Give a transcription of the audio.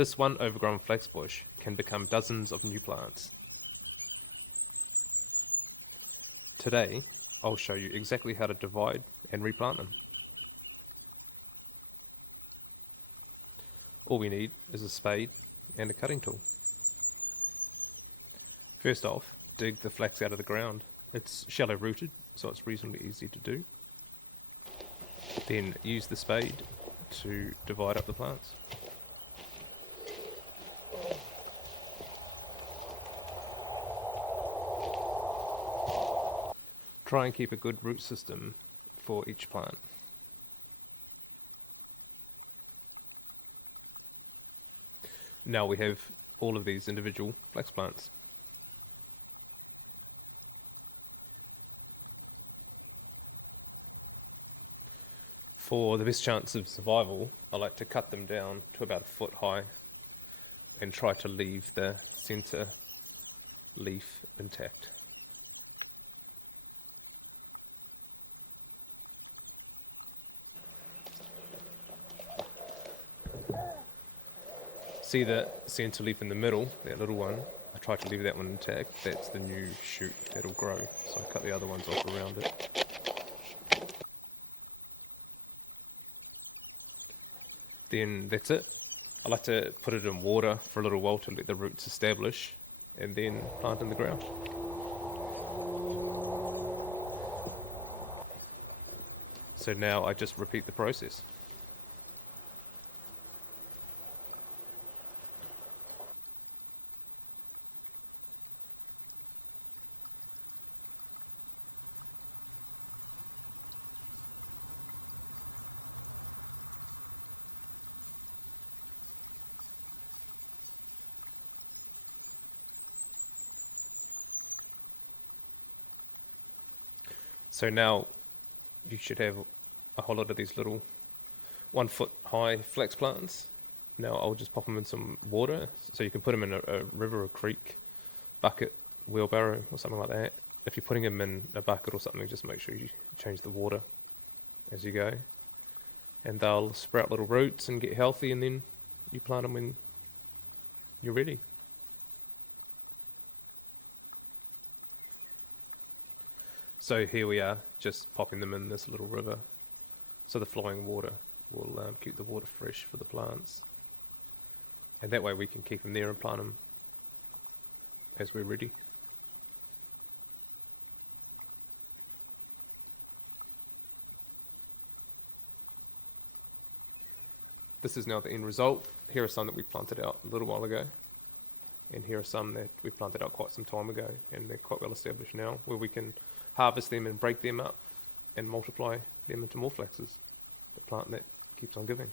This one overgrown flax bush can become dozens of new plants. Today, I'll show you exactly how to divide and replant them. All we need is a spade and a cutting tool. First off, dig the flax out of the ground. It's shallow rooted, so it's reasonably easy to do. Then use the spade to divide up the plants. Try and keep a good root system for each plant. Now we have all of these individual flax plants. For the best chance of survival, I like to cut them down to about a foot high and try to leave the centre leaf intact. See the centre leaf in the middle, that little one? I try to leave that one intact. That's the new shoot that'll grow, so I cut the other ones off around it. Then that's it. I like to put it in water for a little while to let the roots establish and then plant in the ground. So now I just repeat the process. So now you should have a whole lot of these little 1 foot high flax plants. Now I'll just pop them in some water, so you can put them in a river or creek, bucket, wheelbarrow or something like that. If you're putting them in a bucket or something, just make sure you change the water as you go. And they'll sprout little roots and get healthy, and then you plant them when you're ready. So here we are, just popping them in this little river. So the flowing water will keep the water fresh for the plants. And that way we can keep them there and plant them as we're ready. This is now the end result. Here are some that we planted out a little while ago. And here are some that we planted out quite some time ago, and they're quite well established now, where we can harvest them and break them up and multiply them into more flaxes. The plant that keeps on giving.